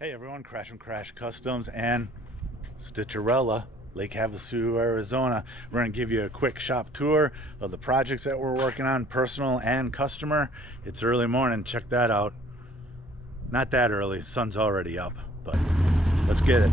Hey everyone, Crash and Crash Customs and Stitcherella, Lake Havasu, Arizona. We're going to give you a quick shop tour of the projects that we're working on, personal and customer. It's early morning, check that out. Not that early, sun's already up, but let's get it.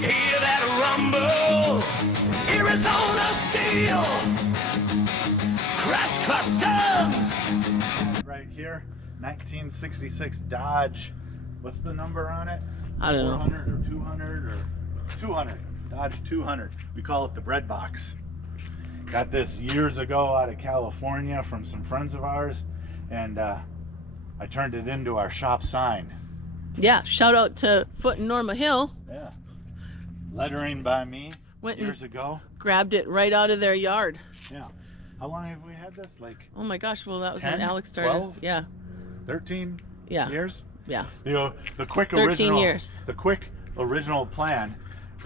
Hear that rumble, Arizona steel, Crash Customs. Right here, 1966 Dodge. What's the number on it? I don't know. 400 or 200 or 200. Dodge 200. We call it the bread box. Got this years ago out of California from some friends of ours, and I turned it into our shop sign. Yeah, shout out to Foot and Norma Hill. Yeah. Lettering by me Went years ago. Grabbed it right out of their yard. Yeah. How long have we had this? Like, oh my gosh, well that was 10, when Alex started. 12? Yeah. 13 Yeah. years? Yeah. The quick 13 original years. The quick original plan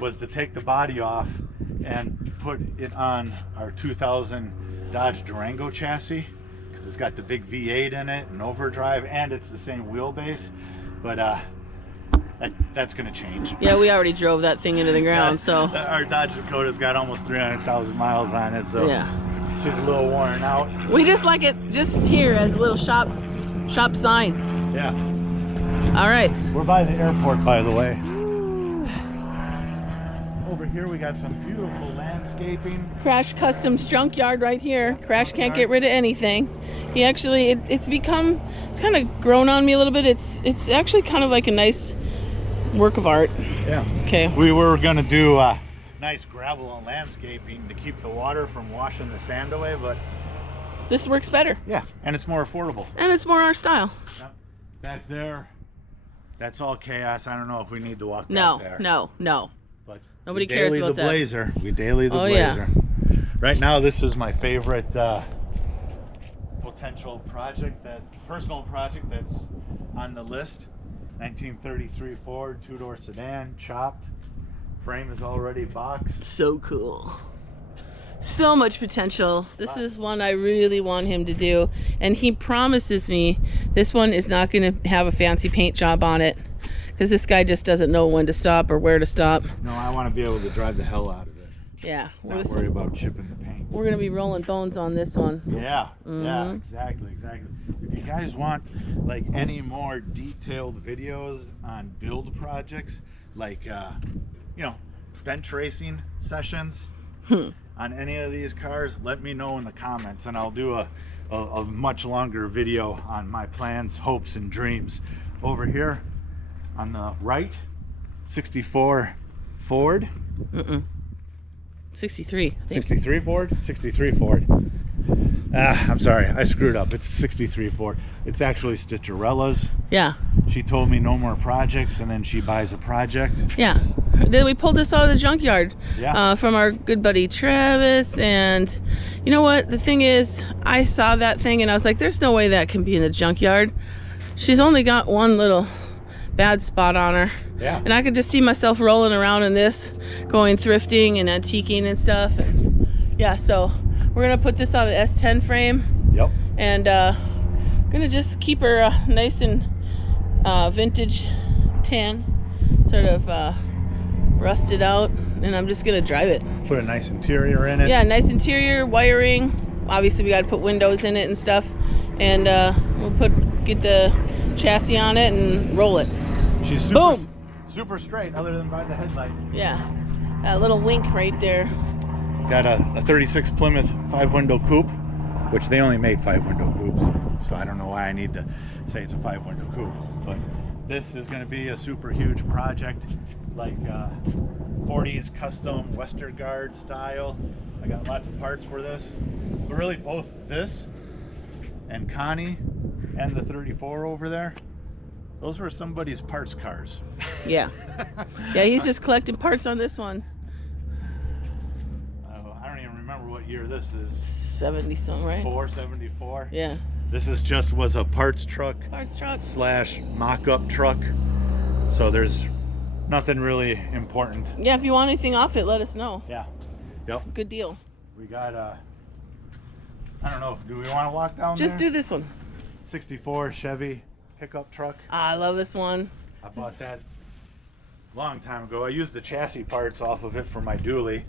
was to take the body off and put it on our 2000 Dodge Durango chassis, because it's got the big V8 in it and overdrive, and it's the same wheelbase. But that's going to change. Yeah, we already drove that thing into the ground, so. Our Dodge Dakota's got almost 300,000 miles on it, so yeah, she's a little worn out. We just like it just here as a little shop sign. Yeah. All right. We're by the airport, by the way. Over here we got some beautiful landscaping. Crash Customs junkyard right here. Crash can't get rid of anything. He actually, it's kind of grown on me a little bit. It's actually kind of like a nice work of art. Yeah. Okay. We were gonna do nice gravel and landscaping to keep the water from washing the sand away, but this works better. yeah, and it's more affordable. And it's more our style. Yeah. Back there, that's all chaos. I don't know if we need to walk No, back there. no. But Nobody cares about that. Blazer. We daily the Oh, Blazer. yeah. Right now, this is my favorite potential project, personal project that's on the list. 1933 Ford, two-door sedan, chopped. Frame is already boxed. So cool. So much potential. This is one I really want him to do. And he promises me this one is not going to have a fancy paint job on it, because this guy just doesn't know when to stop or where to stop. No, I want to be able to drive the hell out of it. Yeah. Not worry about chipping the paint. We're going to be rolling bones on this one. Yeah, yeah, exactly. If you guys want like any more detailed videos on build projects, like bench racing sessions on any of these cars, let me know in the comments, and I'll do a much longer video on my plans, hopes, and dreams. Over here on the right, 64 Ford. 63. I think. 63 Ford? 63 Ford. I'm sorry, I screwed up. It's 63 Ford. It's actually Stitcherella's. Yeah. She told me no more projects, and then she buys a project. Yeah. Then we pulled this out of the junkyard. Yeah. From our good buddy Travis. And you know what? The thing is, I saw that thing and I was like, there's no way that can be in a junkyard. She's only got one little bad spot on her. Yeah. And I could just see myself rolling around in this, going thrifting and antiquing and stuff. And yeah, so we're gonna put this on an S10 frame. Yep. And gonna just keep her nice and vintage tan, sort of rusted out, and I'm just gonna drive it. Put a nice interior in it. Yeah, nice interior, wiring. Obviously we got to put windows in it and stuff, and we'll get the chassis on it and roll it. She's super straight, other than by the headlight. Yeah, that little wink right there. Got a 36 Plymouth 5-window coupe, which they only made 5-window coupes, so I don't know why I need to say it's a 5-window coupe. But this is going to be a super huge project, like 40s custom Western Guard style. I got lots of parts for this, but really both this and Connie and the 34 over there, those were somebody's parts cars. Yeah. Yeah, he's just collecting parts on this one. what year this is. 70 something, right? 474. Yeah. This is was a parts truck slash mock-up truck. So there's nothing really important. Yeah, if you want anything off it, let us know. Yeah. Yep. Good deal. We got I don't know, do we want to walk down Just there? do this one. 64 Chevy pickup truck. I love this one. I bought that a long time ago. I used the chassis parts off of it for my dually.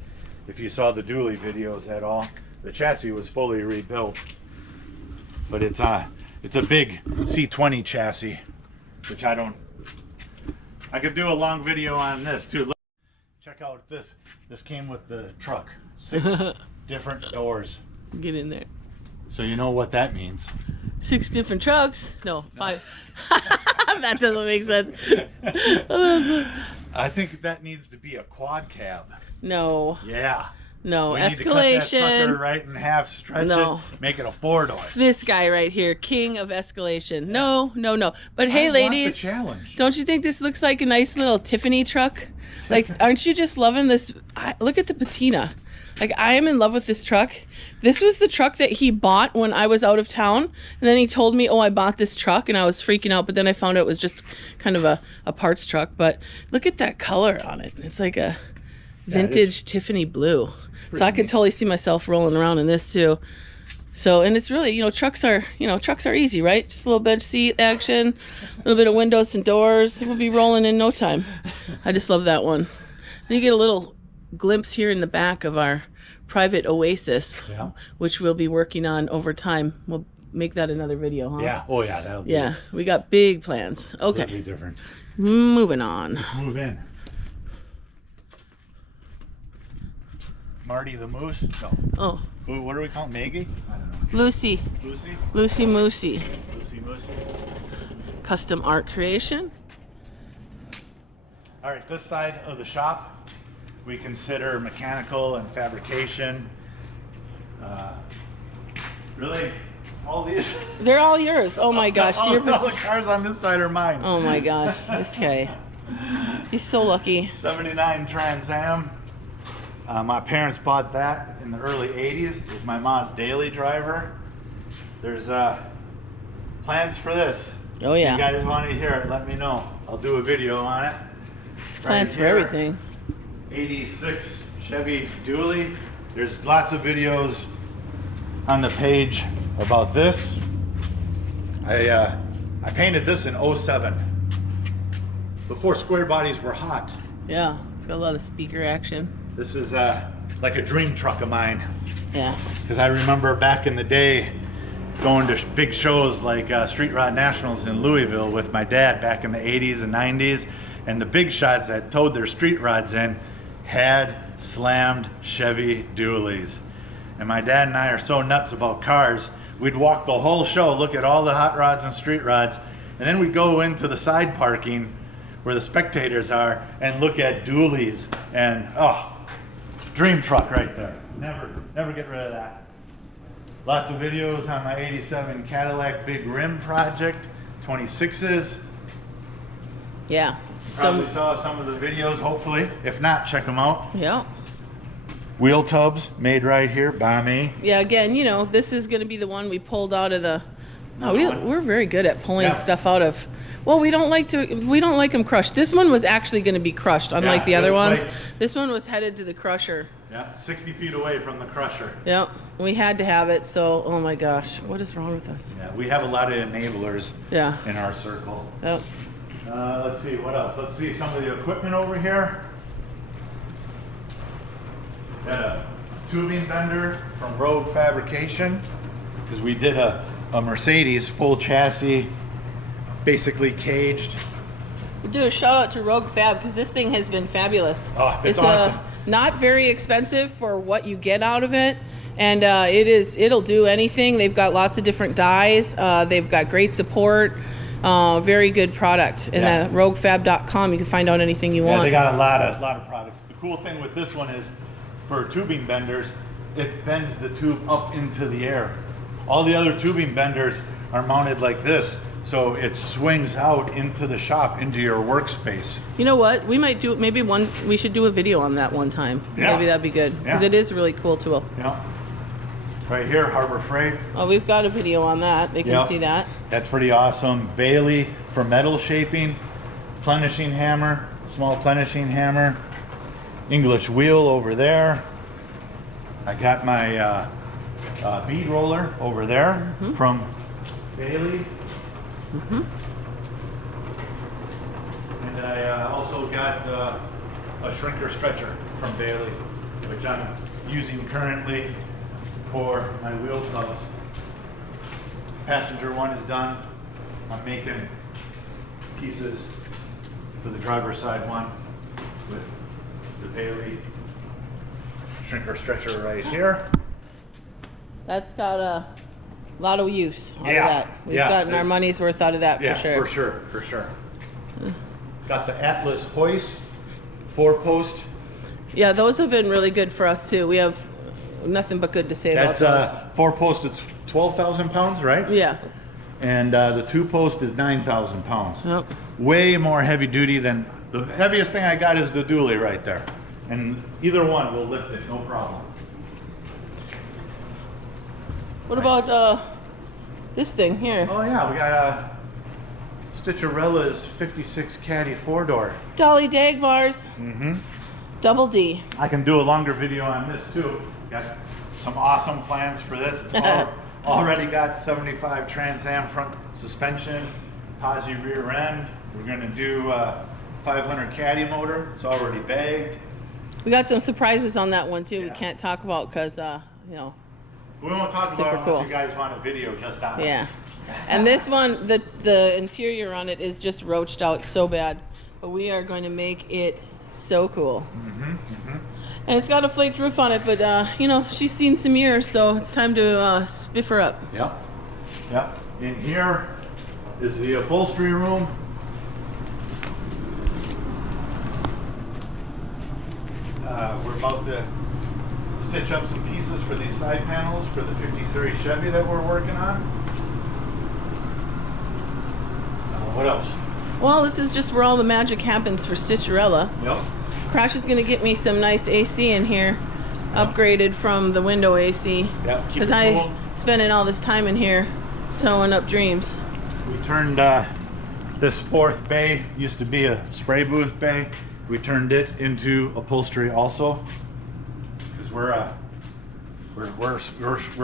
If you saw the dually videos at all, the chassis was fully rebuilt. But it's a big C20 chassis, which I could do a long video on this too. Look, check out this. This came with the truck. 6 different doors. Get in there. So you know what that means. 6 different trucks. No, 5. That doesn't make sense. I think that needs to be a quad cab. No. Yeah. No, we need to cut that sucker escalation. right in half, stretch No. it, make it a 4-door. This guy right here, king of escalation. No, no, no. But hey, I ladies, want the challenge. don't you think this looks like a nice little Tiffany truck? Like, aren't you just loving this? Look at the patina. Like, I am in love with this truck. This was the truck that he bought when I was out of town. And then he told me, oh, I bought this truck. And I was freaking out. But then I found out it was just kind of a parts truck. But look at that color on it. It's like a vintage Tiffany blue. So I could totally see myself rolling around in this too. So, and it's really, trucks are easy, right? Just a little bench seat action, a little bit of windows and doors. We'll be rolling in no time. I just love that one. Then you get a little glimpse here in the back of our private oasis, which we'll be working on over time. We'll make that another video, huh? Yeah. Oh, yeah. That'll be. Yeah. We got big plans. Okay. Be different. Moving on. Move in. Marty the Moose? No. Oh. What do we call him? Maggie? I don't know. Lucy. Lucy? Lucy Moosey. Lucy Moosey. Custom art creation. All right, this side of the shop, we consider mechanical and fabrication. Really, all these. They're all yours. Oh my gosh. all the cars on this side are mine. Oh my gosh. This guy. He's so lucky. 79 Trans Am. My parents bought that in the early 80s. It was my mom's daily driver. There's plans for this. Oh yeah. If you guys want to hear it, let me know. I'll do a video on it. Plans for everything. 86 Chevy dually. There's lots of videos on the page about this. I painted this in 07, before square bodies were hot. Yeah, it's got a lot of speaker action. This is like a dream truck of mine. Yeah. Because I remember back in the day going to big shows like Street Rod Nationals in Louisville with my dad back in the 80s and 90s. And the big shots that towed their street rods in had slammed Chevy dualies. And my dad and I are so nuts about cars, we'd walk the whole show, look at all the hot rods and street rods, and then we'd go into the side parking where the spectators are and look at dualies. And oh, dream truck right there. Never get rid of that. Lots of videos on my 87 Cadillac Big Rim project, 26s. Yeah. Probably saw some of the videos, hopefully. If not, check them out. Yeah. Wheel tubs made right here by me. Yeah, again, this is going to be the one we pulled out of the... we're very good at pulling stuff out of... Well, we don't like them crushed. This one was actually going to be crushed, unlike the other ones. This one was headed to the crusher. Yeah, 60 feet away from the crusher. Yeah, we had to have it, so, oh my gosh, what is wrong with us? Yeah, we have a lot of enablers in our circle. Yep. Let's see, what else? Let's see some of the equipment over here. Got a tubing bender from Rogue Fabrication, because we did a Mercedes full chassis, basically caged. We'll do a shout out to Rogue Fab, because this thing has been fabulous. Oh, it's awesome. Not very expensive for what you get out of it, and it'll do anything. They've got lots of different dyes. They've got great support. Very good product. And at roguefab.com you can find out anything you want. Yeah, they got a lot of products. The cool thing with this one is, for tubing benders, it bends the tube up into the air. All the other tubing benders are mounted like this, so it swings out into the shop, into your workspace. You know what? We might do we should do a video on that one time. Yeah. Maybe that'd be good, because it is a really cool tool. Yeah. Right here, Harbor Freight. Oh, we've got a video on that. They can Yep. see that. That's pretty awesome. Bailey for metal shaping. Plenishing hammer, small plenishing hammer. English wheel over there. I got my bead roller over there from Bailey. And I also got a shrinker stretcher from Bailey, which I'm using currently for my wheel tubs. Passenger one is done. I'm making pieces for the driver's side one with the Bailey shrinker stretcher right here. That's got a lot of use out of Yeah, that. We've yeah, gotten our it's- money's worth out of that Yeah, for sure. for sure, for sure. Got the Atlas hoist, 4-post. Yeah, those have been really good for us too. We have nothing but good to say That's about 4-post. It's 12,000 pounds, right? those. Yeah. And the 2-post is 9,000 pounds. Yep. Way more heavy duty than the heaviest thing I got is the dually right there, and either one will lift it, no problem. What about this thing here? Oh yeah, we got a Stitcharella's 56 Caddy 4-door. Dolly Dagmars. Double D. I can do a longer video on this too. Got some awesome plans for this. It's already got 75 Trans Am front suspension, Posi rear end. We're gonna do 500 Caddy motor. It's already bagged. We got some surprises on that one too. We Yeah. can't talk about because you know. We won't talk Super about it unless cool. you guys want a video just on it. Yeah. And this one, the interior on it is just roached out so bad, but we are going to make it so cool. And it's got a flaked roof on it, but you know, she's seen some years, so it's time to spiff her up. Yep. Yep. In here is the upholstery room. We're about to stitch up some pieces for these side panels for the 53 Chevy that we're working on. What else? Well, this is just where all the magic happens for Stitcharella. Yep. Crash is going to get me some nice AC in here, upgraded from the window AC. Yep. Keep Because it cool. I spending all this time in here sewing up dreams. We turned this fourth bay, used to be a spray booth bay. We turned it into upholstery also, because we're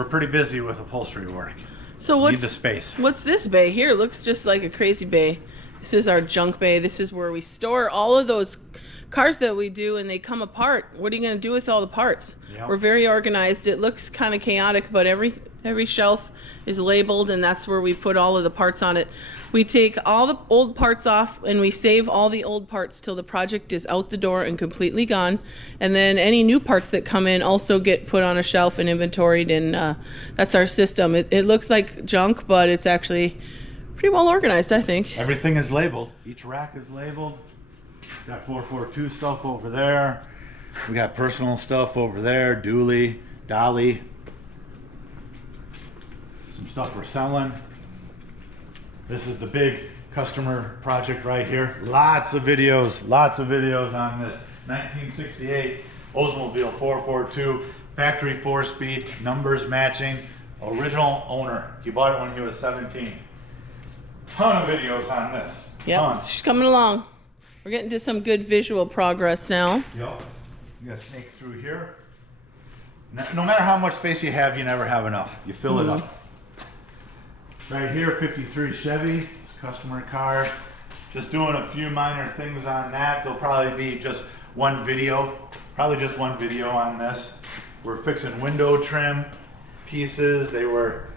pretty busy with upholstery work. So Need the space. what's this bay here? It looks just like a crazy bay. This is our junk bay. This is where we store all of those cars that we do, and they come apart. What are you going to do with all the parts? Yep. We're very organized. It looks kind of chaotic, but every shelf is labeled, and that's where we put all of the parts on it. We take all the old parts off, and we save all the old parts till the project is out the door and completely gone. And then any new parts that come in also get put on a shelf and inventoried, and that's our system. It looks like junk, but it's actually pretty well organized, I think. Everything is labeled. Each rack is labeled. Got 442 stuff over there. We got personal stuff over there. Dually, Dolly. Some stuff we're selling. This is the big customer project right here. Lots of videos on this. 1968 Oldsmobile 442, factory 4-speed, numbers matching, original owner. He bought it when he was 17. Ton of videos on this. Yep, Tons. she's coming along. We're getting to some good visual progress now. Yep. You gotta snake through here. No matter how much space you have, you never have enough. You fill it up. Right here, 53 Chevy. It's a customer car. Just doing a few minor things on that. There'll probably be just one video. Probably just one video on this. We're fixing window trim pieces. They were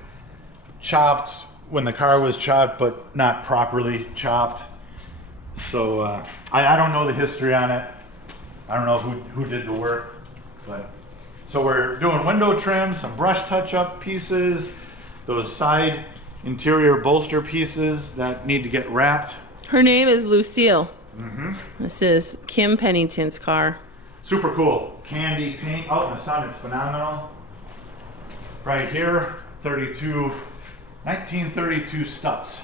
chopped when the car was chopped, but not properly chopped. So I don't know the history on it. I don't know who did the work, but so we're doing window trim, some brush touch-up pieces, those side interior bolster pieces that need to get wrapped. Her name is Lucille. This is Kim Pennington's car. Super cool. Candy paint out in the sun, it's phenomenal. Right here, 1932 Stutz.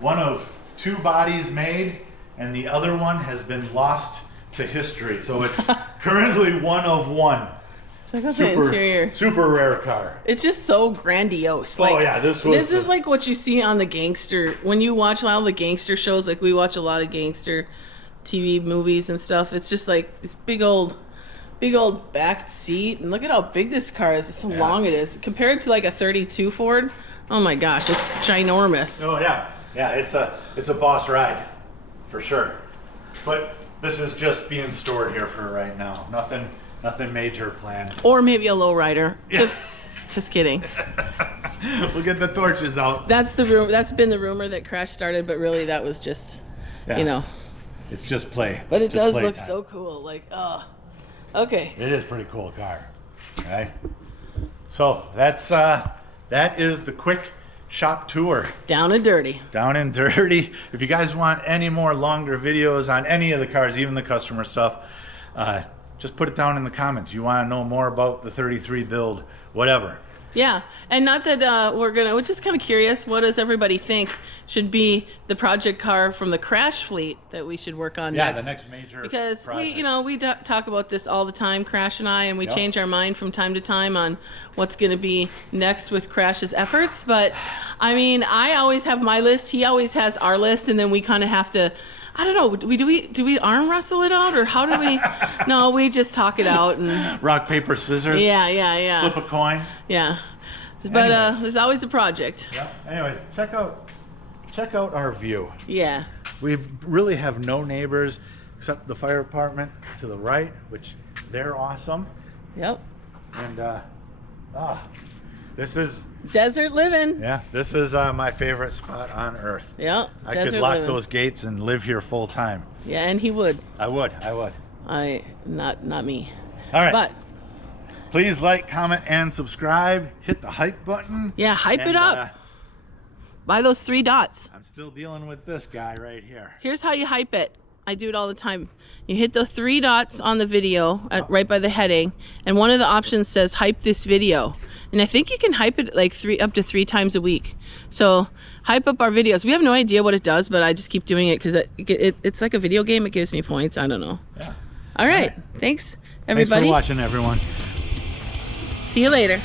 One of two bodies made, and the other one has been lost to history. So it's currently one of one. Check out the interior. Super rare car. It's just so grandiose. Like, oh yeah, this is like what you see on the gangster, when you watch all the gangster shows, like we watch a lot of gangster TV movies and stuff. It's just like this big old back seat, and look at how big this car is. It's how long it is compared to like a 32 Ford. Oh my gosh, it's ginormous. Oh yeah, yeah, it's a boss ride for sure. But this is just being stored here for right now. Nothing major planned. Or maybe a lowrider. Yeah. Just kidding. We'll get the torches out. That's been the rumor that Crash started, but really that was just, you know. It's just play. But it does look time. so cool. Like, okay. It is a pretty cool car. Okay. So that is the quick shop tour. Down and dirty. Down and dirty. If you guys want any more longer videos on any of the cars, even the customer stuff, just put it down in the comments. You want to know more about the 33 build, whatever. Yeah, and not that we're just kind of curious, what does everybody think should be the project car from the Crash fleet that we should work on next? Yeah, the next major because project. we talk about this all the time, Crash and I, and we change our mind from time to time on what's going to be next with Crash's efforts. But I mean, I always have my list, he always has our list, and then we kind of have to, I don't know, do we arm wrestle it out, or how do we? No, we just talk it out and rock, paper, scissors. Yeah. Flip a coin. Yeah, but there's always a project. Yeah. Anyways, check out our view. Yeah. We really have no neighbors except the fire department to the right, which they're awesome. Yep. And this is desert living. Yeah, this is my favorite spot on earth. Yep. I could lock those gates and live here full time. Yeah, and he would. I would. Not me. All right. But please like, comment, and subscribe. Hit the hype button. Yeah, hype it up. Buy those 3 dots. I'm still dealing with this guy right here. Here's how you hype it. I do it all the time. You hit the 3 dots on the video right by the heading, and one of the options says hype this video. And I think you can hype it like up to 3 times a week. So hype up our videos. We have no idea what it does, but I just keep doing it because it's like a video game. It gives me points. I don't know. Yeah. All right. Thanks, everybody. Thanks for watching, everyone. See you later.